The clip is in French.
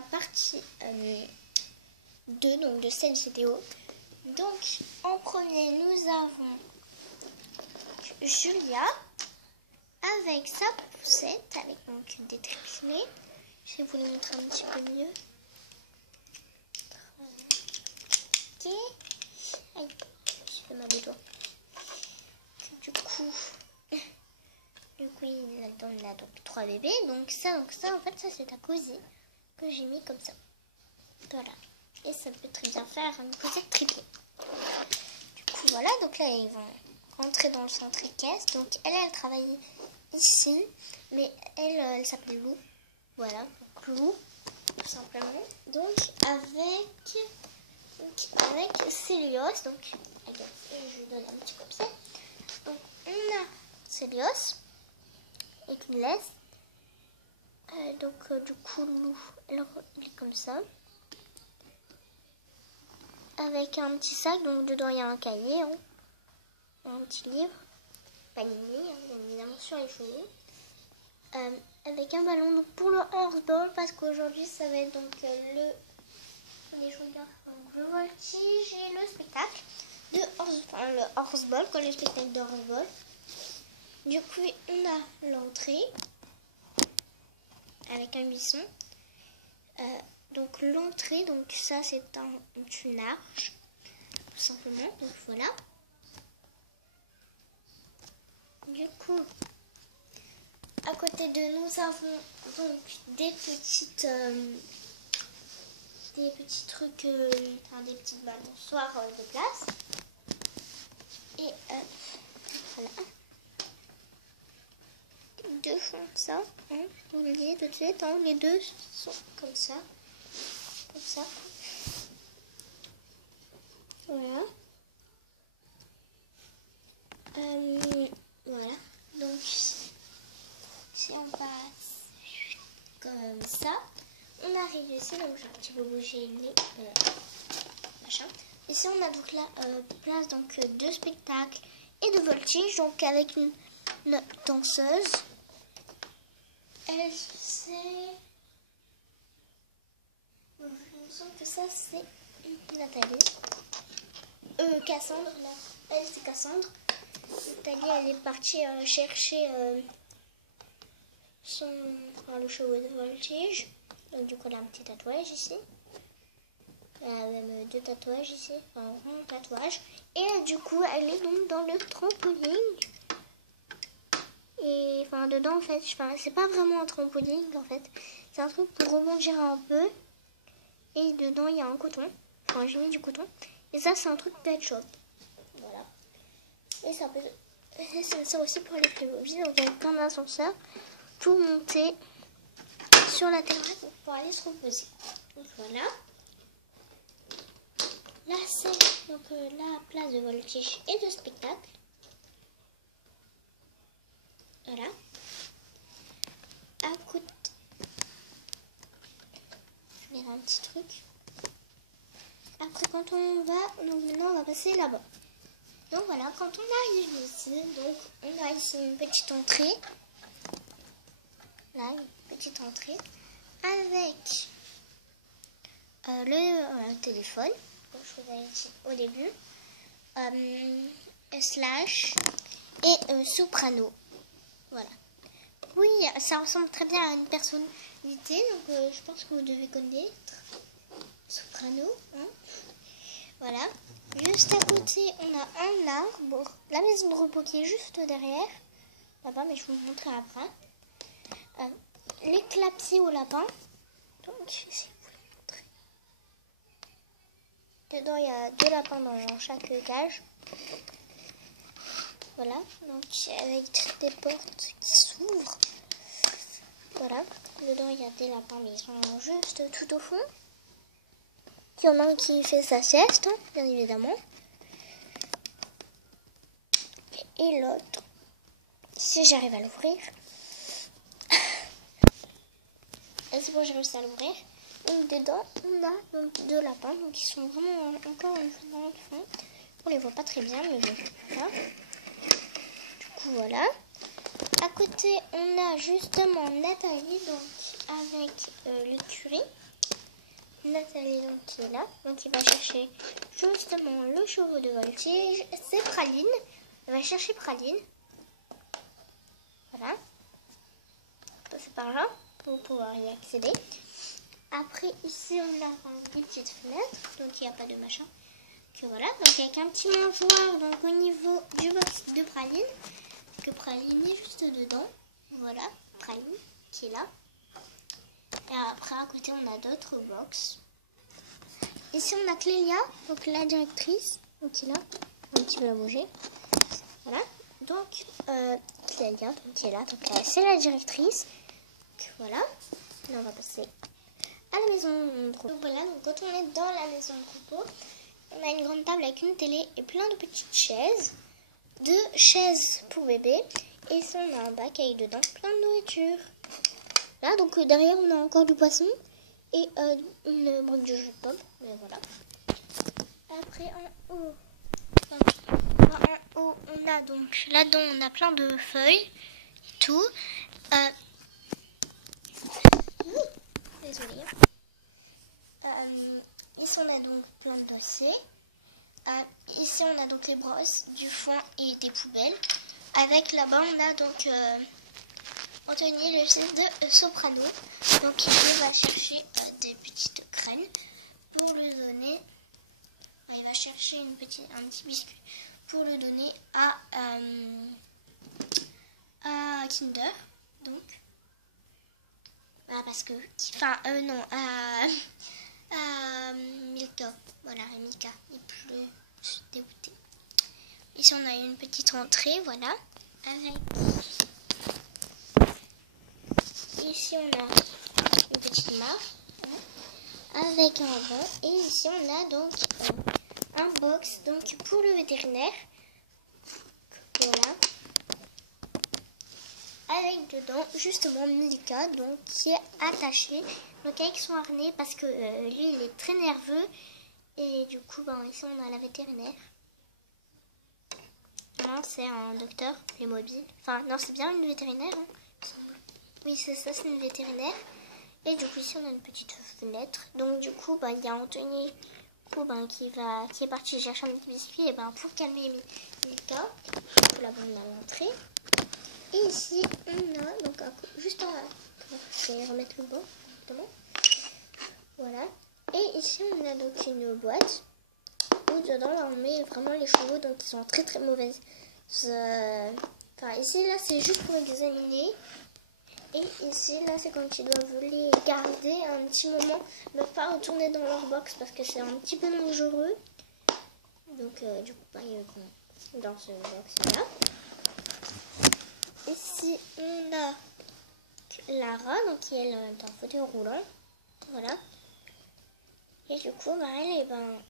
la partie 2 donc, de cette vidéo. Donc, en premier, nous avons Julia avec sa poussette, avec donc des triplés. Je vais vous le montrer un petit peu mieux. Ok. Aïe, je fais mal les doigts. Du coup, il a donc 3 bébés. Donc ça, en fait, ça c'est un cosy que j'ai mis comme ça. Voilà. Et ça peut très bien faire une poussette triplée. Du coup, voilà. Donc là, ils vont rentrer dans le centre caisse. Donc elle travaille ici. Mais elle s'appelle Lou. Voilà. Donc Lou, tout simplement. Donc avec Célios. Donc, regarde, je lui donne un petit comme ça. Donc on a Célios et qui laisse. Du coup, Lou, elle est comme ça. Avec un petit sac, donc dedans il y a un cahier, hein, un petit livre, panini, hein, bien évidemment sur les cheveux. Avec un ballon donc pour le horseball, parce qu'aujourd'hui ça va être donc le voltige et le spectacle de le horseball, quand le spectacle de horseball. Du coup, on a l'entrée avec un buisson. Donc l'entrée, donc ça c'est une arche, tout simplement. Donc voilà. Du coup, à côté de nous avons donc des petits trucs, des petites balançoires de place. Et voilà. Deux font ça, hein, vous le dites tout de suite, hein, les deux sont comme ça. Comme ça. Voilà. Voilà. Donc, si on passe comme ça, on arrive ici. Donc, j'ai un petit peu bougé les machin. Ici, on a donc la place donc, de spectacle et de voltige. Donc, avec une danseuse. Elle, c'est... Il me semble que ça, c'est Nathalie. Cassandre, là. Elle, c'est Cassandre. Nathalie, elle est partie chercher le cheveu de voltige. Donc, du coup, elle a un petit tatouage ici. Elle a même 2 tatouages ici. Enfin, un grand tatouage. Et du coup, elle est donc dans le trampoline. Et enfin, dedans, en fait, c'est pas vraiment un trampoline, en fait. C'est un truc pour rebondir un peu. Et dedans, il y a un coton. Enfin, j'ai mis du coton. Et ça, c'est un truc pet shop. Voilà. Et ça peut... ça sert aussi pour les Playmobil. Donc, il y a plein d'ascenseurs pour monter sur la terrasse pour aller se reposer. Donc, voilà. Là, c'est donc la place de voltige et de spectacle. Voilà. À côté... Je vais mettre un petit truc. Après, quand on va... Donc, maintenant, on va passer là-bas. Donc, voilà. Quand on arrive ici, donc, on a ici une petite entrée. Là, une petite entrée. Avec le téléphone. Comme je vous avais dit au début. Slash et soprano. Voilà. Oui, ça ressemble très bien à une personnalité, donc je pense que vous devez connaître. Soprano, hein. Voilà. Juste à côté, on a un arbre. La maison de repos qui est juste derrière. Là-bas, mais je vous le montrerai après. Les clapiers au lapin. Donc, je vais vous le montrer. Dedans, il y a 2 lapins dans chaque cage. Voilà, donc avec des portes qui s'ouvrent. Voilà, dedans il y a des lapins, mais ils sont juste tout au fond. Il y en a un qui fait sa sieste, hein, bien évidemment. Et l'autre, si j'arrive à l'ouvrir. C'est bon, j'ai réussi à l'ouvrir. Donc dedans, on a donc 2 lapins, donc ils sont vraiment encore une fois dans le fond. On les voit pas très bien, mais bon, voilà. Voilà. À côté, on a justement Nathalie, donc avec l'écurie. Nathalie donc, qui est là. Donc il va chercher justement le chevaux de voltige. C'est Praline. Elle va chercher Praline. Voilà. C'est par là pour pouvoir y accéder. Après ici on a une petite fenêtre. Donc il n'y a pas de machin. Que voilà. Donc avec un petit mangeoire donc au niveau du box de Praline. Que Praline est juste dedans. Voilà. Praline qui est là. Et après, à côté, on a d'autres box. Ici, on a Clélia, donc la directrice, donc qui est là. Un petit peu à bouger. Voilà. Donc, Clélia, donc, qui est là. Donc, c'est la directrice. Donc, voilà. Là, on va passer à la maison de repos. Donc, voilà. Donc, quand on est dans la maison de repos, on a une grande table avec une télé et plein de petites chaises. 2 chaises pour bébé. Et ici, on a un bac avec dedans plein de nourriture. Là, donc derrière, on a encore du poisson et une brique de jus de pomme. Mais voilà. Après, en haut, on a donc là-dedans, on a plein de feuilles et tout. Désolée. Ici, on a donc plein de dossiers. Ici, on a donc les brosses, du foin et des poubelles. Avec là-bas, on a donc Anthony, le fils de Soprano. Donc il va chercher des petites graines pour le donner. Il va chercher un petit biscuit pour le donner à Kinder. Donc parce que non à Milka. Voilà, à Milka. Il est plus dégoûté. Ici on a une petite entrée, voilà, avec ici on a une petite mare avec un banc et ici on a donc un box donc pour le vétérinaire, voilà, avec dedans justement Milka donc qui est attaché donc avec son harnais parce que lui il est très nerveux et du coup ici on a la vétérinaire. Non, c'est un docteur Playmobil. Enfin non, c'est bien une vétérinaire, hein, il me semble. Oui, c'est ça, c'est une vétérinaire. Et du coup, ici, on a une petite fenêtre. Donc, du coup, il y a Anthony qui est parti chercher un petit biscuit. Et pour calmer Milka, là, on a l'entrée. Et ici, on a, donc, juste en je vais remettre le banc, directement. Voilà. Et ici, on a donc une boîte. Où dedans, là, on met vraiment les chevaux, donc ils sont en très très mauvaises. Ici, là, c'est juste pour examiner. Et ici, là, c'est quand ils doivent les garder un petit moment, ne pas retourner dans leur box parce que c'est un petit peu dangereux. Donc, du coup, ils vont dans ce box-là. Ici, on a Lara, donc qui est dans un fauteuil roulant. Voilà. Et du coup, elle est